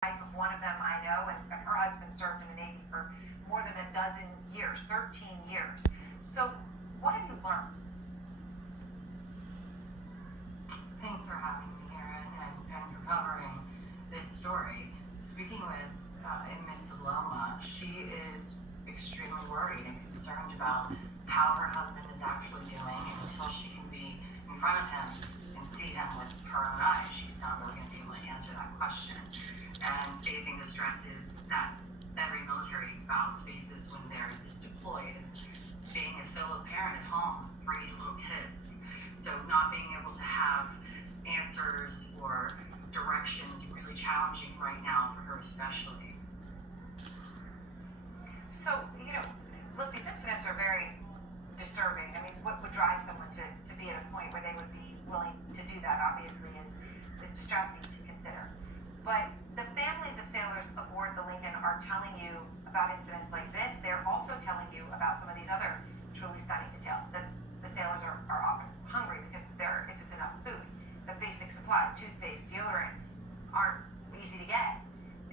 Wife of one of them I know, and her husband served in the Navy for more than a dozen years, 13 years. So what have you learned? Thanks for having me here and for covering this story. Speaking with Miss Loma, she is extremely worried and concerned about how her husband is actually doing, and until she can be in front of him and see him with her own eyes, she's not really going to be able to answer that question. And facing the stresses that every military spouse faces when theirs is deployed, is being a solo parent at home with 3 little kids. So not being able to have answers or directions really challenging right now for her especially. So, look, these incidents are very disturbing. I mean, what would drive someone to be at a point where they would be willing to do that, obviously, is distressing to consider. But the families of sailors aboard the Lincoln are telling you about incidents like this. They're also telling you about some of these other truly stunning details. That the sailors are often hungry because there isn't enough food. The basic supplies, toothpaste, deodorant, aren't easy to get.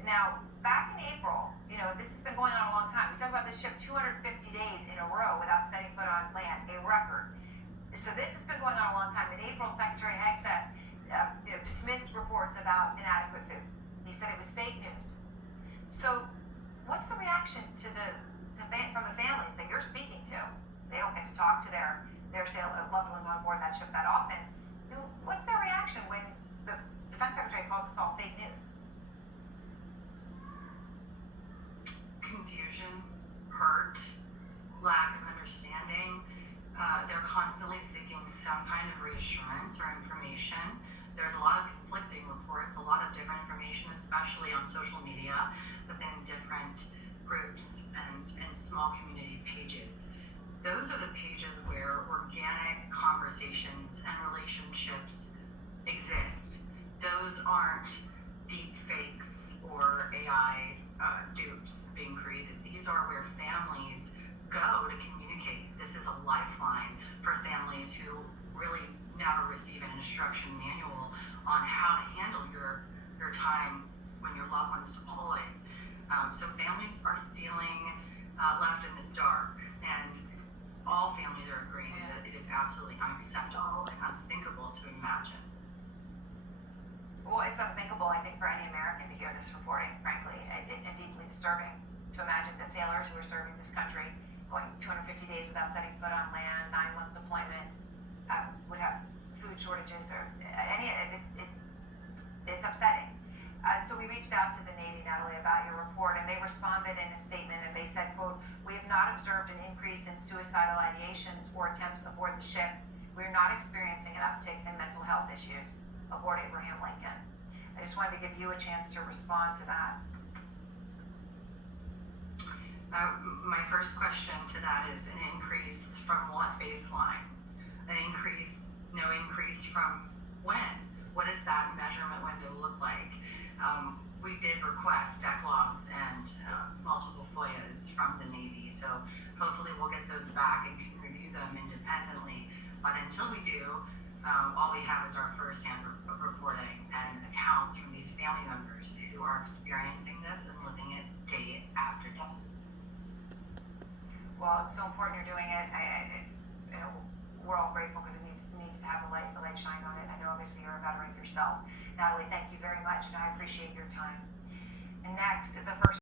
Now, back in April, this has been going on a long time. We talk about this ship 250 days in a row without setting foot on land, a record. So this has been going on a long time. In April, Secretary Hegseth dismissed reports about inadequate food. He said it was fake news. So what's the reaction to from the families that you're speaking to? They don't get to talk to their loved ones on board that ship that often. What's their reaction when the Defense Secretary calls this all fake news? Confusion, hurt, lack of understanding. They're constantly seeking some kind of reassurance or information. There's a lot of conflicting reports, a lot of different information, especially on social media, within different groups and small community pages. Those are the pages where organic conversations and relationships exist. Those aren't deep fakes or AI dupes being created. These are where families go to communicate. This is a lifeline for families who really never receive an instruction manual on how to handle your time when your loved one's deployed. So families are feeling left in the dark, and all families are agreeing that it is absolutely unacceptable and unthinkable to imagine. Well, it's unthinkable, I think, for any American to hear this reporting, frankly, and deeply disturbing to imagine that sailors who are serving this country, going 250 days without setting foot on land, 9-month deployment, would have food shortages or it's upsetting. So we reached out to the Navy, Natalie, about your report, and they responded in a statement, and they said, quote, "We have not observed an increase in suicidal ideations or attempts aboard the ship. We are not experiencing an uptick in mental health issues aboard Abraham Lincoln." I just wanted to give you a chance to respond to that. My first question to that is an increase from what baseline? No increase from when? What does that measurement window look like? We did request deck logs and multiple FOIAs from the Navy, so hopefully we'll get those back and can review them independently. But until we do, all we have is our first-hand reporting and accounts from these family members who are experiencing this and living it day after day. Well, it's so important you're doing it. We're all grateful because it needs to have a light shine on it. I know obviously you're a veteran yourself. Natalie, thank you very much, and I appreciate your time. And next, the first